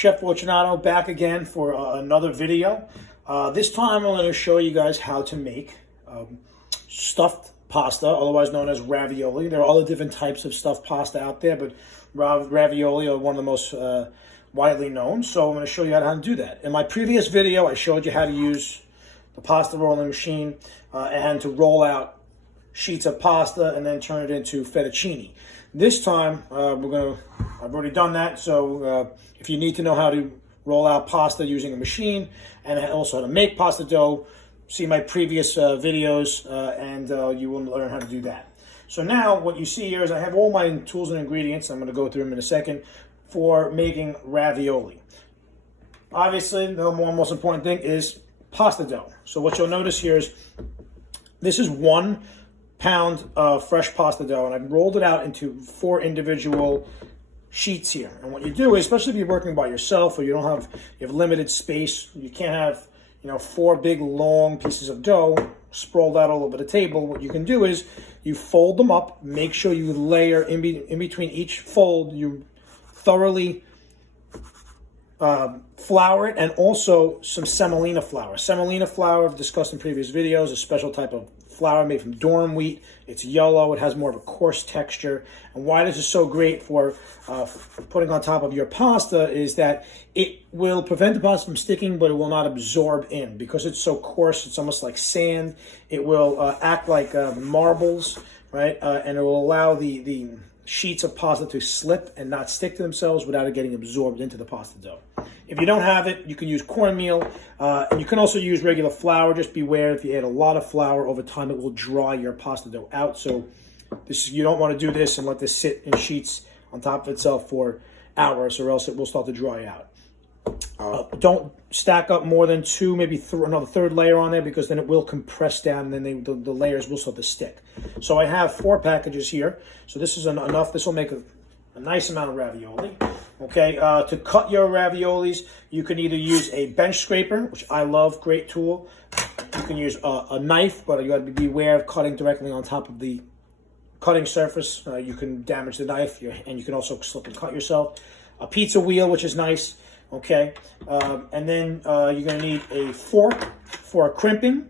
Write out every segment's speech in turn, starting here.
Chef Fortunato back again for another video. This time I'm going to show you guys how to make stuffed pasta, otherwise known as ravioli. There are other different types of stuffed pasta out there, but ravioli are one of the most widely known. So I'm going to show you how to do that. In my previous video, I showed you how to use the pasta rolling machine and to roll out sheets of pasta and then turn it into fettuccine. This time, I've already done that, so if you need to know how to roll out pasta using a machine and also how to make pasta dough, see my previous videos and you will learn how to do that. So now what you see here is I have all my tools and ingredients. I'm going to go through them in a second for making ravioli. Obviously, the most important thing is pasta dough. So what you'll notice here is this is 1 pound of fresh pasta dough, and I've rolled it out into 4 individual sheets here. And what you do is, especially if you're working by yourself or you have limited space, you can't have 4 big long pieces of dough sprawled out all over the table. What you can do is you fold them up, make sure you layer in between each fold, you thoroughly flour it, and also some semolina flour. Semolina flour, I've discussed in previous videos, a special type of flour made from durum wheat. It's yellow, it has more of a coarse texture. And why this is so great for putting on top of your pasta is that it will prevent the pasta from sticking, but it will not absorb in. Because it's so coarse, it's almost like sand. It will act like marbles, right? And it will allow the sheets of pasta to slip and not stick to themselves without it getting absorbed into the pasta dough. If you don't have it, you can use cornmeal, and you can also use regular flour. Just beware, if you add a lot of flour over time, it will dry your pasta dough out. So you don't want to do this and let this sit in sheets on top of itself for hours, or else it will start to dry out. Don't stack up more than 2, maybe another third layer on there, because then it will compress down and then the layers will start to stick. So I have 4 packages here. So this is enough. This will make a nice amount of ravioli. Okay, to cut your raviolis, you can either use a bench scraper, which I love, great tool. You can use a knife, but you got to beware of cutting directly on top of the cutting surface. You can damage the knife, and you can also slip and cut yourself. A pizza wheel, which is nice. Okay, and then you're going to need a fork for crimping.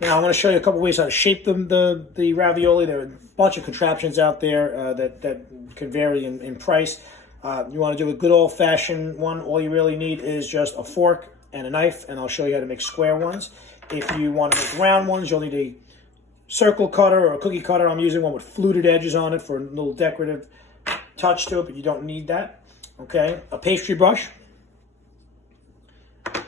Now I'm going to show you a couple ways how to shape the ravioli. There are a bunch of contraptions out there that can vary in price. You want to do a good old-fashioned one. All you really need is just a fork and a knife, and I'll show you how to make square ones. If you want to make round ones, you'll need a circle cutter or a cookie cutter. I'm using one with fluted edges on it for a little decorative touch to it, but you don't need that. Okay, a pastry brush, a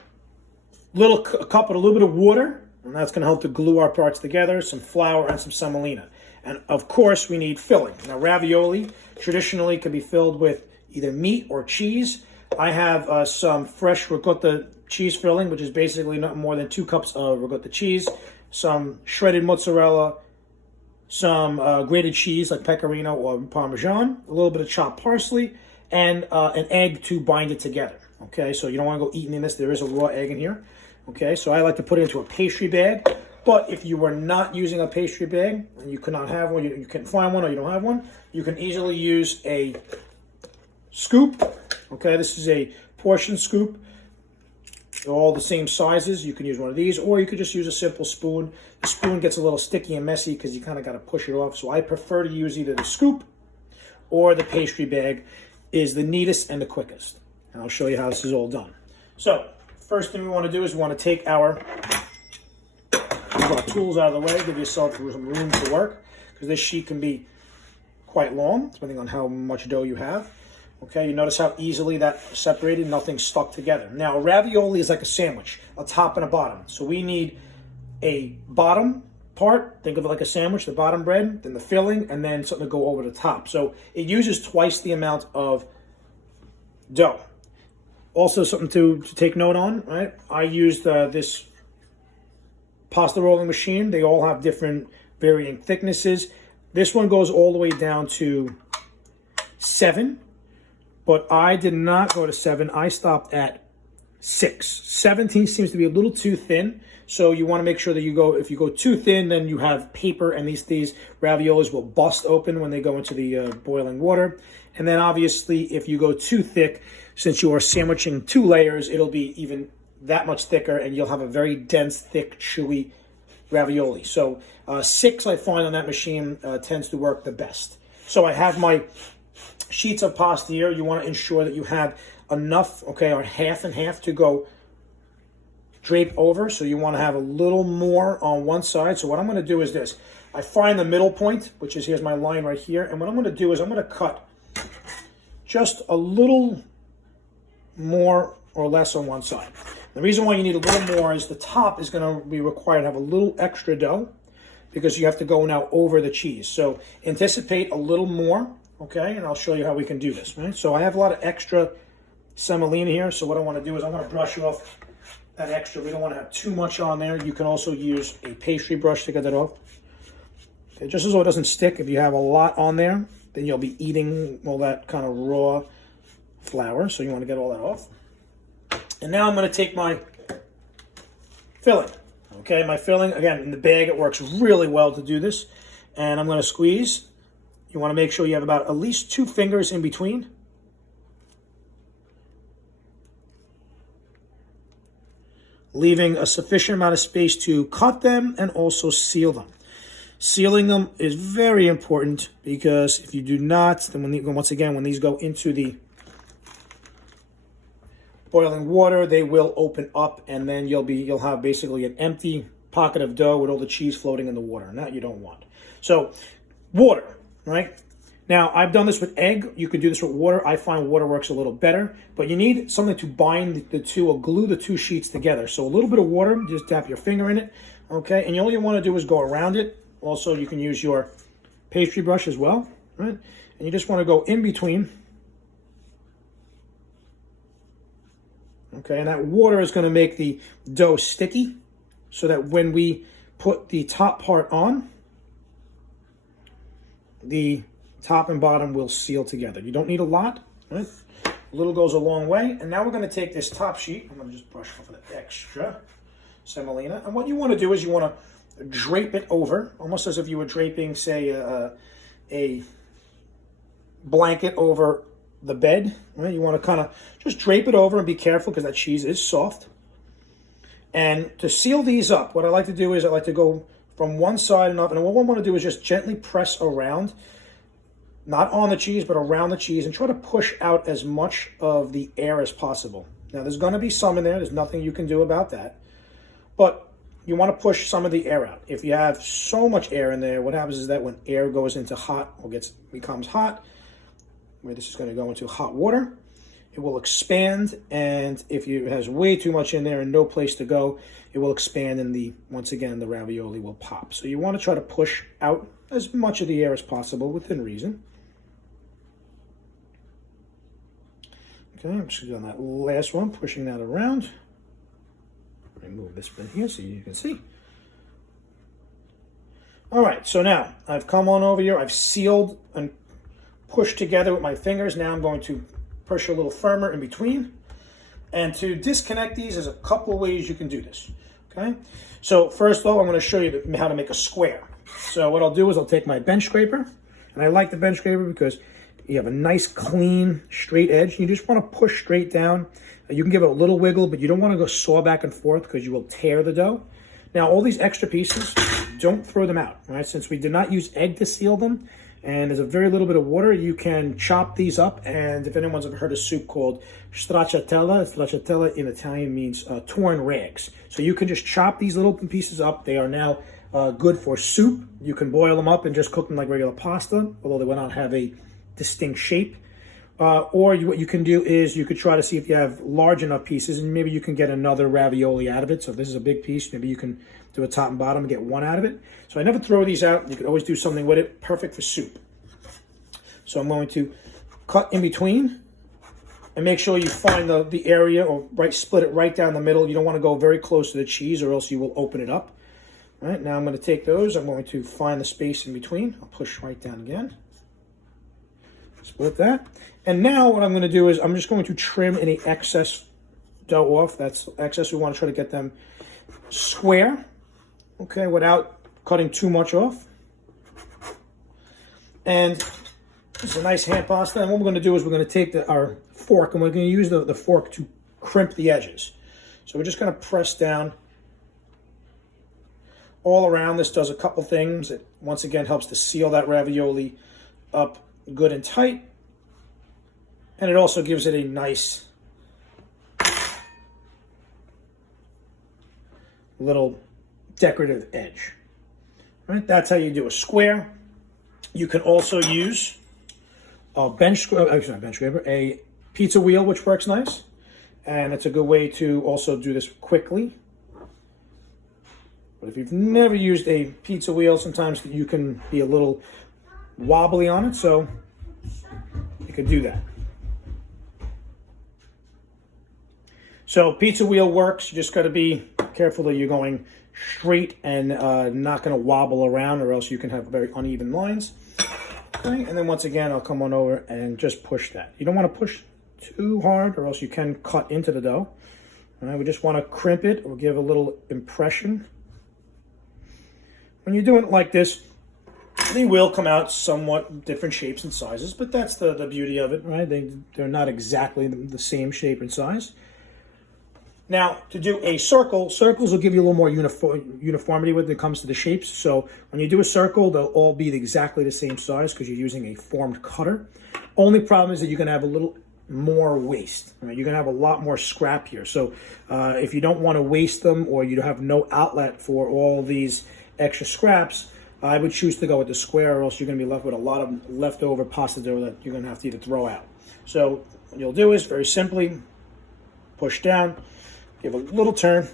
cup with a little bit of water, and that's going to help to glue our parts together, some flour, and some semolina. And of course, we need filling. Now, ravioli traditionally can be filled with either meat or cheese. I have some fresh ricotta cheese filling, which is basically not more than 2 cups of ricotta cheese, some shredded mozzarella, some grated cheese like pecorino or parmesan, a little bit of chopped parsley, and an egg to bind it together. Okay, so you don't want to go eating in this. There is a raw egg in here. Okay, so I like to put it into a pastry bag. But if you were not using a pastry bag and you could not have one, you couldn't find one, or you don't have one, you can easily use a scoop. Okay, this is a portion scoop. They're all the same sizes. You can use one of these, or you could just use a simple spoon. The spoon gets a little sticky and messy because you kind of got to push it off. So I prefer to use either the scoop or the pastry bag. Is the neatest and the quickest. And I'll show you how this is all done. So, first thing we want to do is we want to take our tools out of the way, give yourself some room to work, because this sheet can be quite long, depending on how much dough you have. Okay, you notice how easily that separated, nothing stuck together. Now, a ravioli is like a sandwich, a top and a bottom. So we need a bottom part, think of it like a sandwich, the bottom bread, then the filling, and then something to go over the top. So it uses twice the amount of dough. Also, something to take note on, right? I used this pasta rolling machine. They all have different varying thicknesses. This one goes all the way down to 7, but I did not go to 7. I stopped at 6. 17 seems to be a little too thin. So you want to make sure that if you go too thin, then you have paper, and these raviolis will bust open when they go into the boiling water. And then obviously if you go too thick, since you are sandwiching 2 layers, it'll be even that much thicker and you'll have a very dense, thick, chewy ravioli. So 6 I find on that machine tends to work the best. So I have my sheets of pasta here. You want to ensure that you have enough, okay, or half and half to go drape over. So you want to have a little more on one side. So what I'm going to do is this. I find the middle point, which is, here's my line right here. And what I'm going to do is I'm going to cut just a little more or less on one side. The reason why you need a little more is the top is going to be required to have a little extra dough because you have to go now over the cheese. So anticipate a little more, okay? And I'll show you how we can do this, right? So I have a lot of extra semolina here. So what I want to do is I want to brush off that extra. We don't want to have too much on there. You can also use a pastry brush to get that off. Okay, just so it doesn't stick. If you have a lot on there, then you'll be eating all that kind of raw flour. So you want to get all that off. And now I'm going to take my filling. Okay, my filling, again, in the bag, it works really well to do this. And I'm going to squeeze. You want to make sure you have about at least 2 fingers in between. Leaving a sufficient amount of space to cut them and also seal them. Sealing them is very important because if you do not, then once again, when these go into the boiling water, they will open up and then you'll have basically an empty pocket of dough with all the cheese floating in the water, and that you don't want. So water, right? Now I've done this with egg. You can do this with water. I find water works a little better, but you need something to bind the two or glue the 2 sheets together. So a little bit of water, just tap your finger in it, okay? And all you want to do is go around it. Also, you can use your pastry brush as well, right? And you just want to go in between. Okay, and that water is going to make the dough sticky so that when we put the top part on, the top and bottom will seal together. You don't need a lot, right? A little goes a long way. And now we're going to take this top sheet. I'm going to just brush off of the extra semolina. And what you want to do is you want to drape it over, almost as if you were draping, say, a blanket over the bed, right? You want to kind of just drape it over and be careful because that cheese is soft. And to seal these up, what I like to do is I like to go from one side and up, and what I want to do is just gently press around, not on the cheese, but around the cheese, and try to push out as much of the air as possible. Now, there's going to be some in there. There's nothing you can do about that. But you want to push some of the air out. If you have so much air in there, what happens is that when air goes into hot or becomes hot, where this is going to go into hot water, it will expand, and if it has way too much in there and no place to go, it will expand, and once again the ravioli will pop. So you want to try to push out as much of the air as possible within reason. Okay, I'm just doing that last one, pushing that around. Remove this bit here so you can see. All right, so now I've come on over here. I've sealed and pushed together with my fingers. Now I'm going to push a little firmer in between. And to disconnect these, there's a couple ways you can do this. Okay, so first of all, I'm going to show you how to make a square. So what I'll do is I'll take my bench scraper, and I like the bench scraper because you have a nice, clean, straight edge. You just want to push straight down. You can give it a little wiggle, but you don't want to go saw back and forth because you will tear the dough. Now, all these extra pieces, don't throw them out, right? Since we did not use egg to seal them, and there's a very little bit of water, you can chop these up. And if anyone's ever heard of soup called stracciatella in Italian means torn rags. So you can just chop these little pieces up. They are now good for soup. You can boil them up and just cook them like regular pasta, although they will not have a distinct shape. Or what you can do is you could try to see if you have large enough pieces, and maybe you can get another ravioli out of it. So if this is a big piece, maybe you can do a top and bottom and get one out of it. So I never throw these out. You could always do something with it. Perfect for soup. So I'm going to cut in between and make sure you find the area, or split it right down the middle. You don't want to go very close to the cheese or else you will open it up. All right, now I'm going to take those. I'm going to find the space in between. I'll push right down again. Split that. And now what I'm going to do is I'm just going to trim any excess dough off. That's excess. We want to try to get them square, okay, without cutting too much off. And It's a nice hand pasta, and what we're going to do is we're going to take our fork, and we're going to use the fork to crimp the edges. So we're just going to press down all around. This does a couple things. It, once again, helps to seal that ravioli up good and tight, and it also gives it a nice little decorative edge. All right, that's how you do a square. You can also use a a pizza wheel, which works nice, and it's a good way to also do this quickly. But if you've never used a pizza wheel, sometimes you can be a little wobbly on it, so you can do that. So pizza wheel works. You just got to be careful that you're going straight and not going to wobble around, or else you can have very uneven lines. Okay, and then once again, I'll come on over and just push that. You don't want to push too hard, or else you can cut into the dough. All right, we just want to crimp it or give a little impression. When you're doing it like this, they will come out somewhat different shapes and sizes, but that's the beauty of it, right? They're not exactly the same shape and size. Now, to do a circle, circles will give you a little more uniformity when it comes to the shapes. So when you do a circle, they'll all be exactly the same size because you're using a formed cutter. Only problem is that you're going to have a little more waste. Right? You're going to have a lot more scrap here. So if you don't want to waste them, or you have no outlet for all these extra scraps, I would choose to go with the square, or else you're going to be left with a lot of leftover pasta dough that you're going to have to either throw out. So what you'll do is, very simply, push down, give a little turn.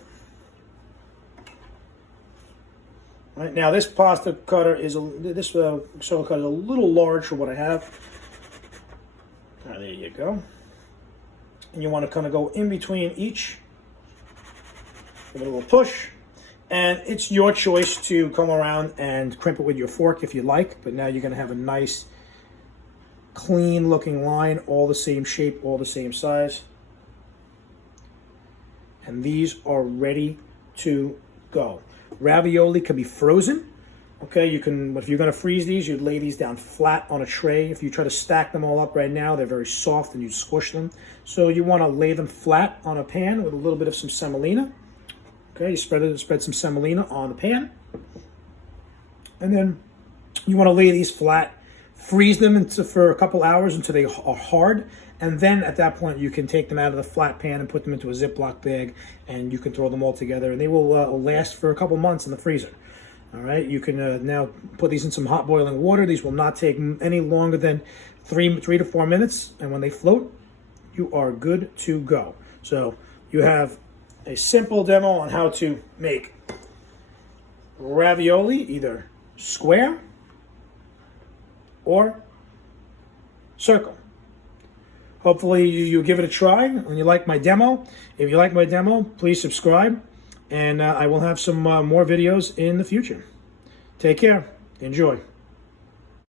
All right, now this pasta cutter is circle cutter is a little large for what I have. There you go. And you want to kind of go in between each. Give it a little push. And it's your choice to come around and crimp it with your fork if you like. But now you're going to have a nice, clean looking line, all the same shape, all the same size. And these are ready to go. Ravioli can be frozen. Okay, you can, if you're going to freeze these, you'd lay these down flat on a tray. If you try to stack them all up right now, they're very soft and you squish them. So you want to lay them flat on a pan with a little bit of some semolina. Okay, you spread some semolina on the pan. And then you want to lay these flat, freeze them for a couple hours until they are hard. And then at that point, you can take them out of the flat pan and put them into a Ziploc bag, and you can throw them all together, and they will last for a couple months in the freezer. All right, you can now put these in some hot boiling water. These will not take any longer than 3 to 4 minutes, and when they float, you are good to go. So you have a simple demo on how to make ravioli, either square or circle. Hopefully you give it a try and you like my demo. If you like my demo, please subscribe, and I will have some more videos in the future. Take care. Enjoy.